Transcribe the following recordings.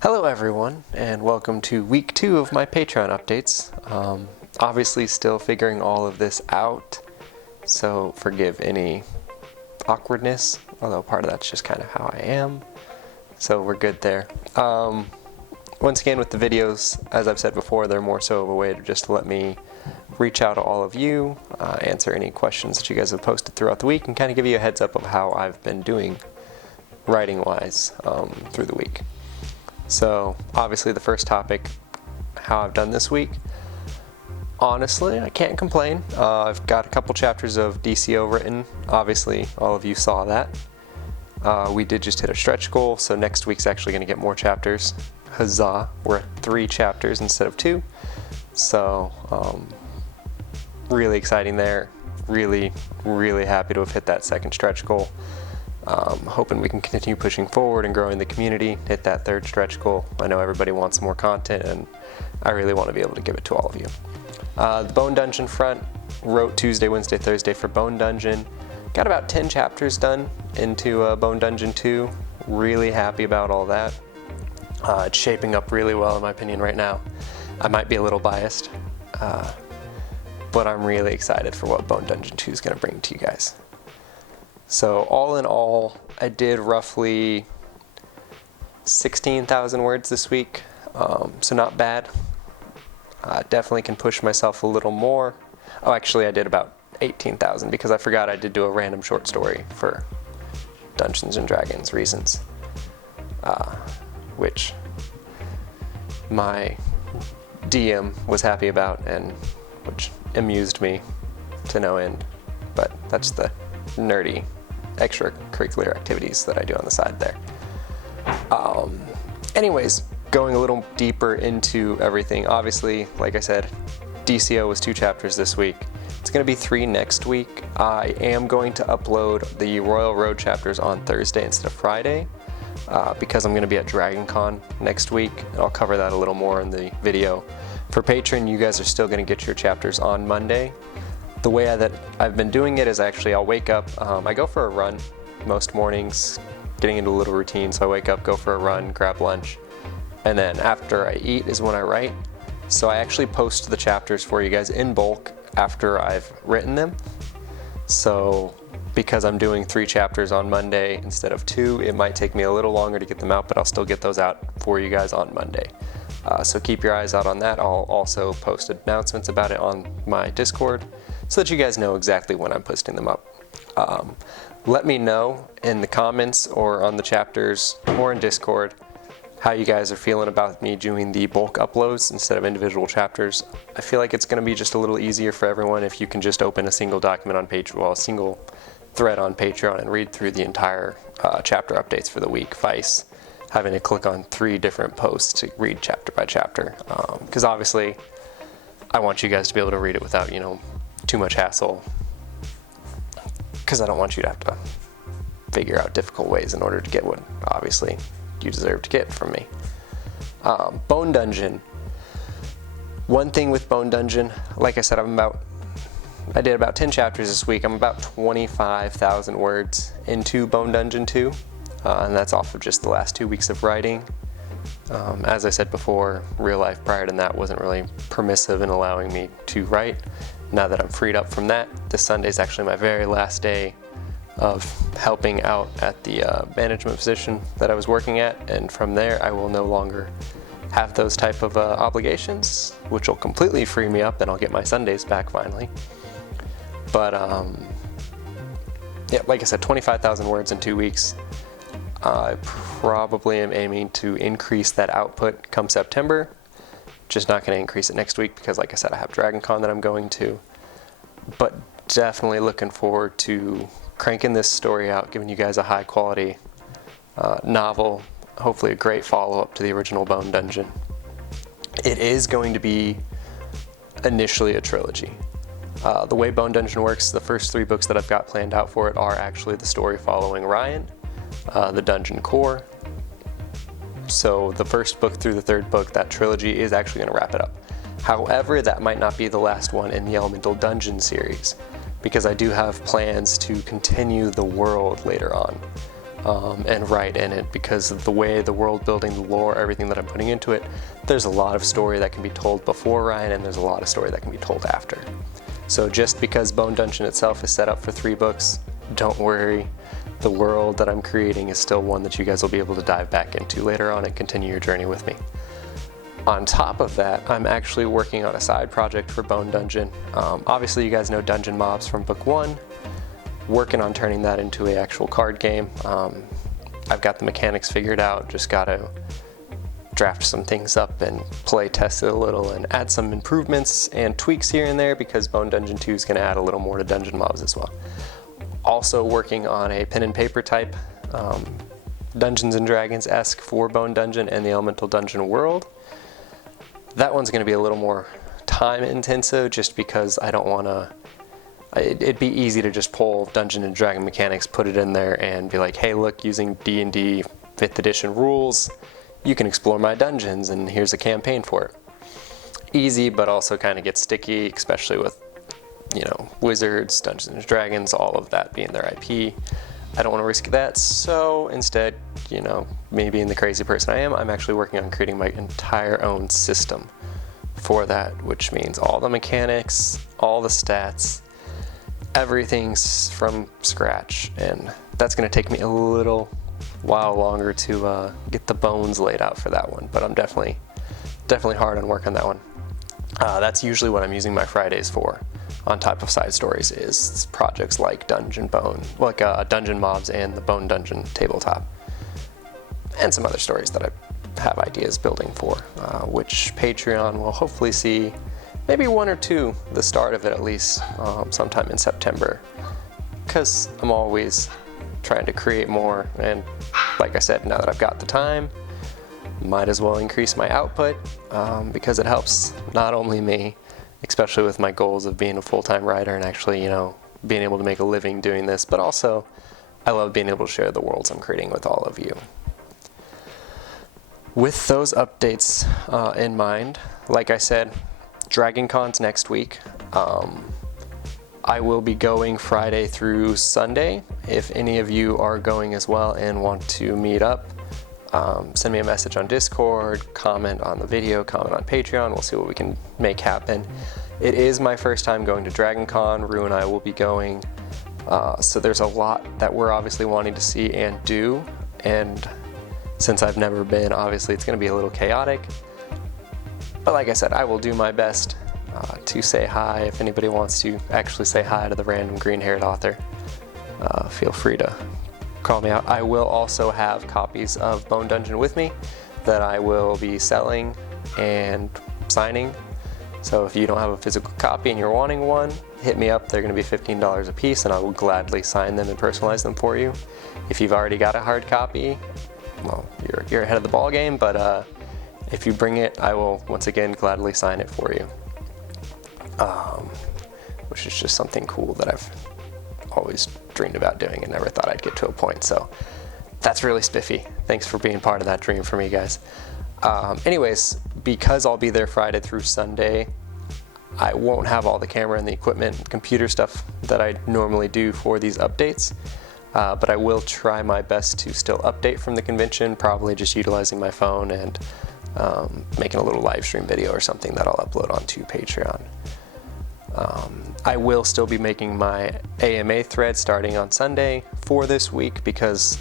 Hello everyone, and welcome to week 2 of my Patreon updates. Obviously still figuring all of this out, so forgive any awkwardness, although part of that's just kind of how I am, so we're good there. Once again with the videos, as I've said before, they're more so of a way to just let me reach out to all of you, answer any questions that you guys have posted throughout the week, and kind of give you a heads up of how I've been doing writing-wise through the week. So obviously the first topic, how I've done this week. Honestly, I can't complain. I've got a couple chapters of DCO written. Obviously, all of you saw that. We did just hit a stretch goal, so next week's actually going to get more chapters. Huzzah! We're at 3 chapters instead of 2. So, really exciting there. Really happy to have hit that second stretch goal. Hoping we can continue pushing forward and growing the community, hit that 3rd stretch goal. I know everybody wants more content, and I really want to be able to give it to all of you. The Bone Dungeon front, wrote Tuesday, Wednesday, Thursday for Bone Dungeon. Got about 10 chapters done into Bone Dungeon 2. Really happy about all that. It's shaping up really well in my opinion right now. I might be a little biased, but I'm really excited for what Bone Dungeon 2 is going to bring to you guys. So all in all, I did roughly 16,000 words this week, so not bad. Definitely can push myself a little more. Oh, actually I did about 18,000 because I forgot I did do a random short story for Dungeons & Dragons reasons, which my DM was happy about and which amused me to no end, but that's the nerdy extracurricular activities that I do on the side there. Anyways, going a little deeper into everything, obviously, like I said, DCO was 2 chapters this week. It's going to be 3 next week. I am going to upload the Royal Road chapters on Thursday instead of Friday, because I'm going to be at DragonCon next week, and I'll cover that a little more in the video. For Patreon, you guys are still going to get your chapters on Monday. The way that I've been doing it is actually I'll wake up, I go for a run most mornings, getting into a little routine, so I wake up, go for a run, grab lunch, and then after I eat is when I write. So I actually post the chapters for you guys in bulk after I've written them. So because I'm doing 3 chapters on Monday instead of 2, it might take me a little longer to get them out, but I'll still get those out for you guys on Monday. So keep your eyes out on that. I'll also post announcements about it on my Discord so that you guys know exactly when I'm posting them up. Let me know in the comments or on the chapters or in Discord how you guys are feeling about me doing the bulk uploads instead of individual chapters. I feel like it's going to be just a little easier for everyone if you can just open a single document on Patreon, well, a single thread on Patreon and read through the entire chapter updates for the week, vice having to click on 3 different posts to read chapter by chapter. Because obviously I want you guys to be able to read it without, too much hassle, because I don't want you to have to figure out difficult ways in order to get what obviously you deserve to get from me. Bone Dungeon. One thing with Bone Dungeon, like I said, I did about 10 chapters this week. I'm about 25,000 words into Bone Dungeon 2, and that's off of just the last 2 weeks of writing. As I said before, real life prior to that wasn't really permissive in allowing me to write. Now that I'm freed up from that, this Sunday is actually my very last day of helping out at the management position that I was working at, and from there I will no longer have those type of obligations, which will completely free me up and I'll get my Sundays back finally. But yeah, like I said, 25,000 words in 2 weeks. I probably am aiming to increase that output come September. Just not going to increase it next week because, like I said, I have DragonCon that I'm going to. But definitely looking forward to cranking this story out, giving you guys a high quality novel, hopefully a great follow-up to the original Bone Dungeon. It is going to be initially a trilogy. The way Bone Dungeon works, the first 3 books that I've got planned out for it are actually the story following Ryan, the Dungeon Core. So the first book through the 3rd book, that trilogy is actually going to wrap it up. However, that might not be the last one in the Elemental Dungeon series, because I do have plans to continue the world later on. and write in it, because of the way the world building, the lore, everything that I'm putting into it. There's a lot of story that can be told before Ryan, and there's a lot of story that can be told after. So just because Bone Dungeon itself is set up for 3 books, don't worry. The world that I'm creating is still one that you guys will be able to dive back into later on and continue your journey with me. On top of that, I'm actually working on a side project for Bone Dungeon. Obviously you guys know Dungeon Mobs from book 1. Working on turning that into an actual card game. I've got the mechanics figured out, just gotta draft some things up and play test it a little and add some improvements and tweaks here and there, because Bone Dungeon 2 is gonna add a little more to Dungeon Mobs as well. Also working on a pen and paper type, Dungeons and Dragons-esque for Bone Dungeon and the Elemental Dungeon world. That one's gonna be a little more time intensive, just because I don't wanna, it'd be easy to just pull Dungeon and Dragon mechanics, put it in there and be like, hey look, using D&D 5th edition rules, you can explore my dungeons and here's a campaign for it. Easy, but also kind of gets sticky, especially with, you know, Wizards, Dungeons and Dragons, all of that being their IP. I don't want to risk that, so instead, you know, me being the crazy person I am, I'm actually working on creating my entire own system for that, which means all the mechanics, all the stats, everything's from scratch, and that's going to take me a little while longer to get the bones laid out for that one, but I'm definitely hard on work on that one. That's usually what I'm using my Fridays for, on top of side stories, is projects like Dungeon Mobs and the Bone Dungeon tabletop, and some other stories that I have ideas building for, which Patreon will hopefully see maybe 1 or 2, the start of it at least, sometime in September, because I'm always trying to create more, and like I said, now that I've got the time, might as well increase my output, because it helps not only me, especially with my goals of being a full-time writer and actually, you know, being able to make a living doing this, but also I love being able to share the worlds I'm creating with all of you. With those updates in mind, like I said, DragonCon's next week. I will be going Friday through Sunday. If any of you are going as well and want to meet up, send me a message on Discord, comment on the video, comment on Patreon. We'll see what we can make happen. It is my first time going to DragonCon. Rue and I will be going. So there's a lot that we're obviously wanting to see and do. And since I've never been, obviously it's going to be a little chaotic. But like I said, I will do my best to say hi. If anybody wants to actually say hi to the random green-haired author, feel free to call me out. I will also have copies of Bone Dungeon with me that I will be selling and signing. So if you don't have a physical copy and you're wanting one, hit me up. They're going to be $15 a piece, and I will gladly sign them and personalize them for you. If you've already got a hard copy, well, you're ahead of the ball game, but if you bring it, I will once again gladly sign it for you. Which is just something cool that I've always dreamed about doing and never thought I'd get to a point. So that's really spiffy. Thanks for being part of that dream for me, guys. Anyways, because I'll be there Friday through Sunday, I won't have all the camera and the equipment and computer stuff that I normally do for these updates. But I will try my best to still update from the convention, probably just utilizing my phone and making a little live stream video or something that I'll upload onto Patreon. I will still be making my AMA thread starting on Sunday for this week, because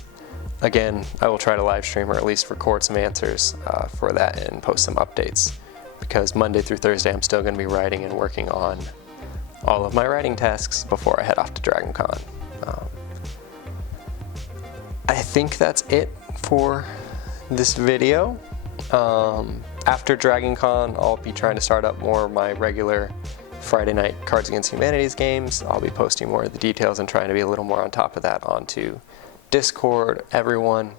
again, I will try to live stream or at least record some answers for that and post some updates, because Monday through Thursday I'm still going to be writing and working on all of my writing tasks before I head off to DragonCon. I think that's it for this video. After DragonCon, I'll be trying to start up more of my regular Friday night Cards Against Humanity's games. I'll be posting more of the details and trying to be a little more on top of that onto Discord. Everyone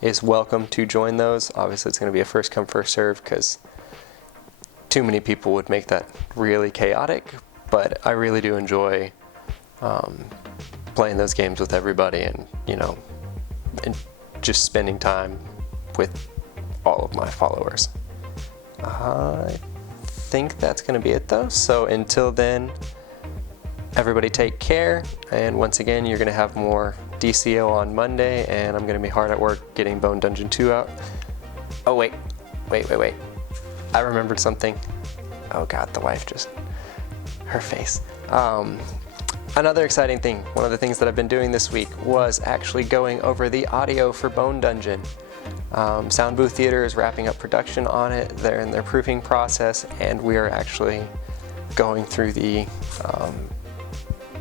is welcome to join those. Obviously it's going to be a first come first serve, because too many people would make that really chaotic, but I really do enjoy playing those games with everybody, and you know, and just spending time with all of my followers. I think that's going to be it though. So until then, everybody take care, and once again, you're going to have more DCO on Monday, and I'm going to be hard at work getting Bone Dungeon 2 out. Oh wait. I remembered something. Oh god, the wife just... her face. Another exciting thing, one of the things that I've been doing this week was actually going over the audio for Bone Dungeon. Sound Booth Theater is wrapping up production on it. They're in their proofing process, and we are actually going through the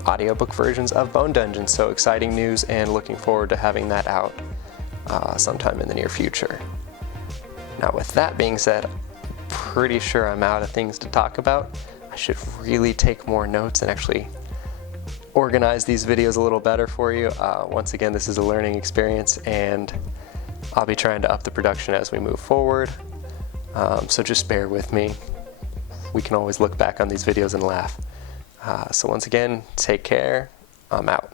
audiobook versions of Bone Dungeon. So exciting news, and looking forward to having that out sometime in the near future. Now with that being said, I'm pretty sure I'm out of things to talk about. I should really take more notes and actually organize these videos a little better for you. Once again, this is a learning experience, and I'll be trying to up the production as we move forward. So just bear with me. We can always look back on these videos and laugh. So once again, take care. I'm out.